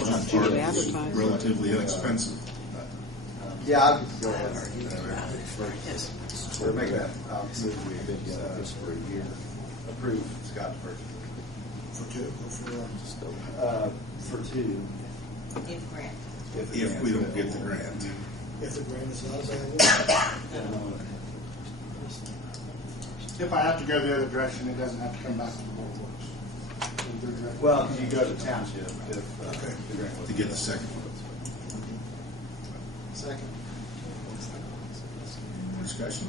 much are relatively inexpensive. Yeah, I'll go ahead. Yes. We'll make that. Just for a year. Approve Scott's purchase. For two or for one? For two. In grant. If we don't get the grant. If the grant is not available? If I have to go the other direction, it doesn't have to come back to the board of works. Well, you go to township if the grant was To get the second one. Second. Any more discussion?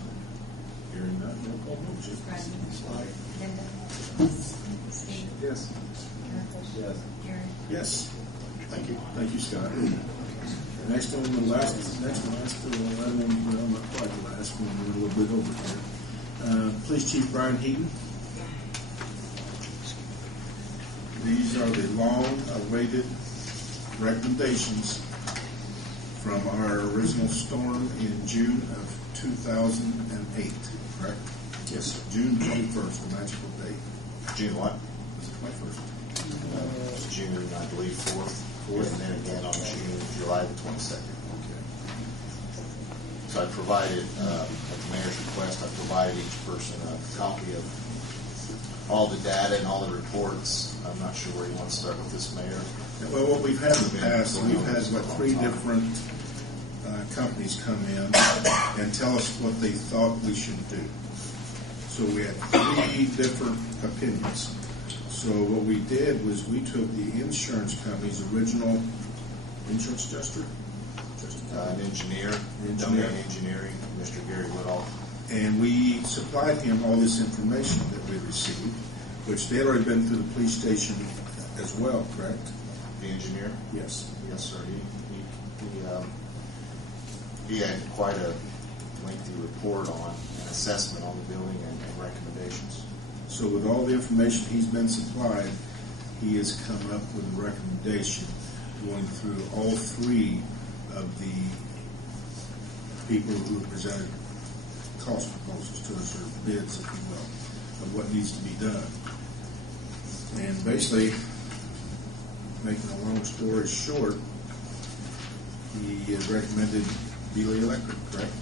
Hearing none, roll call vote, Jim. Brad. Linda. Steve. Yes. Yes. Gary. Yes. Thank you. Thank you, Scott. The next one, the last one, well, not quite the last one, we're a little bit over here. Police Chief Brian Heaton. These are the long-awaited recommendations from our original storm in June of 2008, correct? Yes, sir. June 21st, the magical date. June what? Was it 21st? June, I believe, 4th, and then again on July the 22nd. Okay. So I provided, at the mayor's request, I provided each person a copy of all the data and all the reports. I'm not sure where you want to start with this, Mayor. Well, what we've had in the past, we've had like 3 different companies come in and tell us what they thought we should do. So we had 3 different opinions. So what we did was we took the insurance company's original insurance adjuster, An engineer, domain engineering, Mr. Gary Woodall. and we supplied him all this information that we received, which they had already been through the police station as well, correct? The engineer? Yes. Yes, sir. He had quite a lengthy report on an assessment on the building and recommendations. So with all the information he's been supplied, he has come up with a recommendation going through all 3 of the people who have presented cost proposals to us, or bids, if you will, of what needs to be done. And basically, making a long story short, he has recommended Beeley Electric, correct?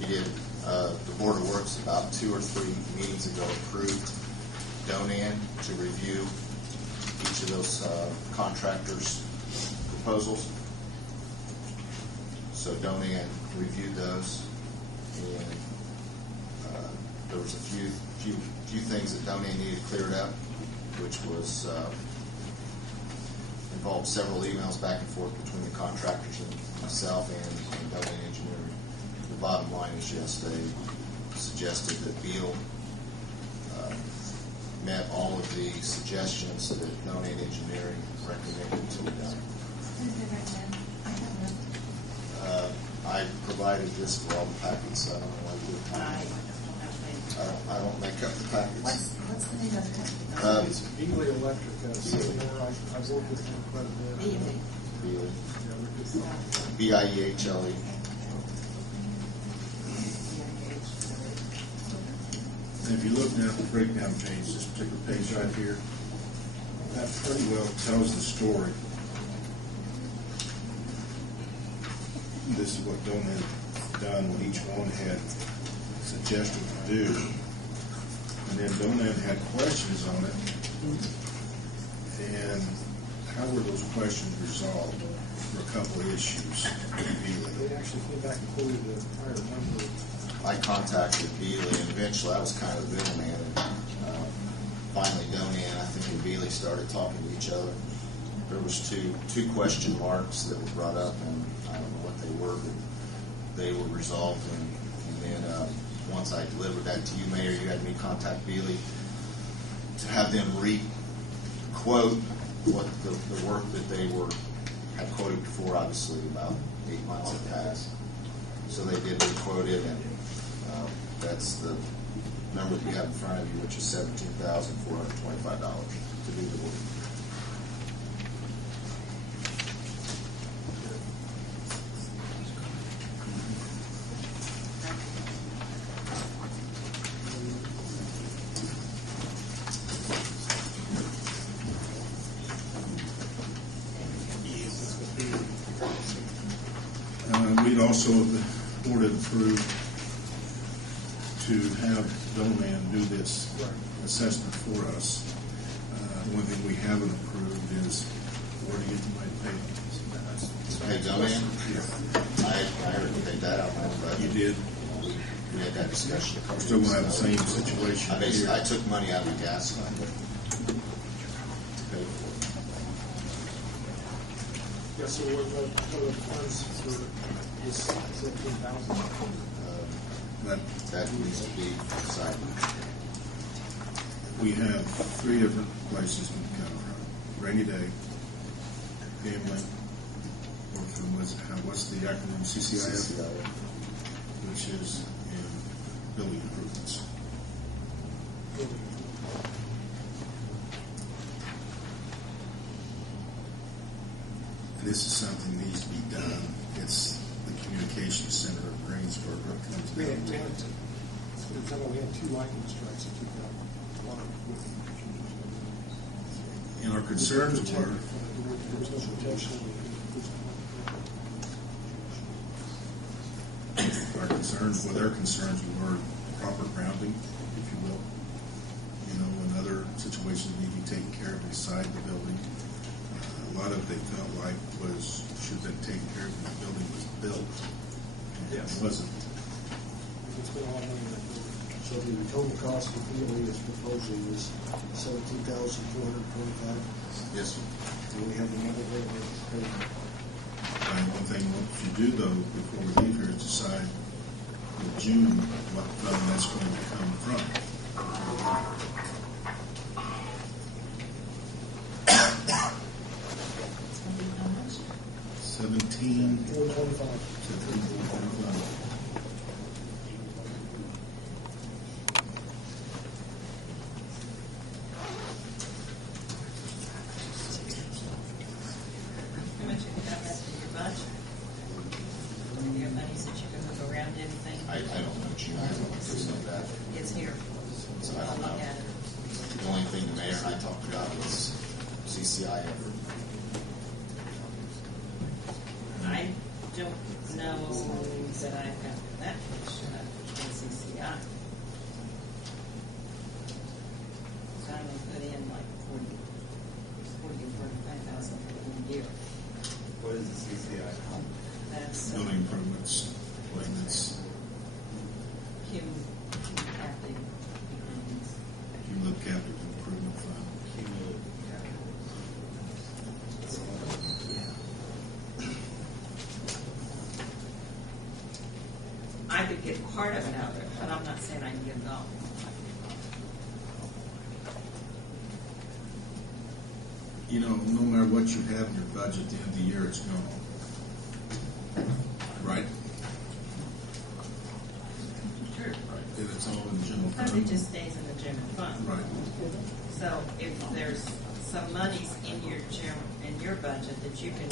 He did. The Board of Works about 2 or 3 meetings ago approved Donan to review each of those contractors' proposals. So Donan reviewed those, and there was a few things that Donan needed cleared up, which was involved several emails back and forth between the contractors and myself and Donan Engineering. The bottom line is, yes, they suggested that Beal met all of the suggestions that Donan Engineering recommended to be done. I provided this for all the packets. I don't know why you did time. I don't make up the packets. What's the name of the company? It's Beeley Electric. I've worked with him quite a bit. Beeley. Beal. Yeah, we're good. B-I-E-H-L-E. And if you look down at the breakdown page, this particular page right here, that pretty well tells the story. This is what Donan had done, what each one had suggested to do. And then Donan had questions on it. And how were those questions resolved for a couple of issues? They actually came back and quoted the higher number. I contacted Bealey, and eventually I was kind of the middleman. And finally, Donan, I think, and Bealey started talking to each other. There was two question marks that were brought up, and I don't know what they were, but they were resolved. And then once I delivered that to you, Mayor, you had me contact Bealey to have them re-quote what the work that they had quoted before. Obviously, about 8 months had passed, so they did re-quote it, and that's the number that you have in front of you, which is $17,425 to do the work. also, the board had approved to have Bellman do this assessment for us. One thing we haven't approved is where to get the money paid. Hey, Joanne? I already paid that out, but You did. we had that discussion. We're still going to have the same situation I here. took money out of the gas line to pay for it. Yeah, so what are the funds for this 17,000? That needs to be decided. We have three different places we can come from. Rainy day, gambling, or from, what's the acronym, CCIF, which is in building improvements. And this is something that needs to be done. It's the communication center of Greensburg. We had two lightning strikes that took out a lot of equipment. And our concerns were, There was no protection. their concerns were proper grounding, if you will. You know, and other situations need to be taken care of inside the building. A lot of they felt like was, should have been taken care of when the building was built. And it wasn't. It's been a lot of money in that building. So the total cost of Beasley is proposing is $17,425, Yes, sir. and we have another rate of payment. And one thing once you do though, before we leave here, is decide in June what fund that's going to come from. It's gonna be how much? 425. 17.25. How much have you got left in your budget? Your money that you can move around anything? I don't know, Gina, I don't know that. It's here. So I don't Look know. at it. The only thing the mayor and I talked about was CCI effort. I don't know that I've got that much in CCI. So I'm gonna put in like 40 or 45,000 for the year. What is the CCI? That's Building improvements, maintenance, captive improvements. cumulative capital improvement fund. I could get part of it out of there, but I'm not saying I can get it all. You know, no matter what you have in your budget, at the end of the year, it's gone. Right? Sure. And it's all in the general But it fund. just stays in the general fund. Right. So if there's some monies in your budget that you can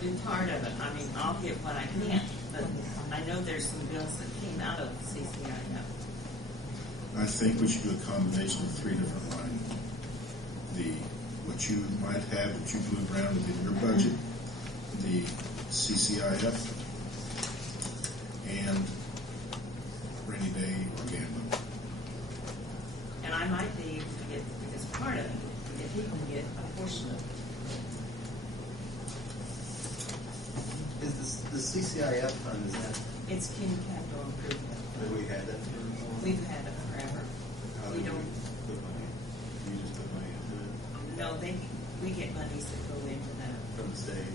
do part of it, I mean, I'll get what I can, but I know there's some bills that came out of CCI now. I think we should do a combination of three different lines. What you might have that you move around within your budget, the CCIF, and rainy day or gambling. And I might be able to get, because part of it, if he can get a portion of it. Is the CCIF fund, is that, It's King Capital Improvement. have we had that for? We've had it forever. How do We you don't, put money? You just put money into it no, we get monies that go into that. from the state?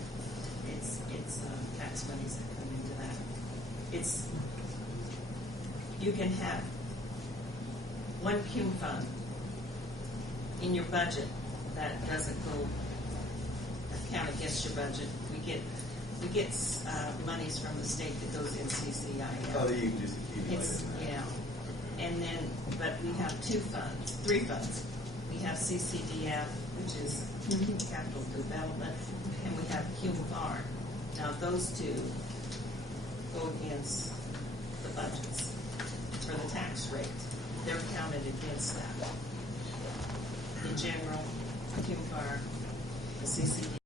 It's tax monies that come into that. You can have one cum fund in your budget that doesn't count against your budget. We get monies from the state that goes in CCI. Oh, you can just accumulate It's, it. yeah. And then, but we have three funds. We have CCDF, which is Capital Development, and we have QFR. Now, those two go against the budgets for the tax rate. They're counted against that. The general, QFR, the CCDF.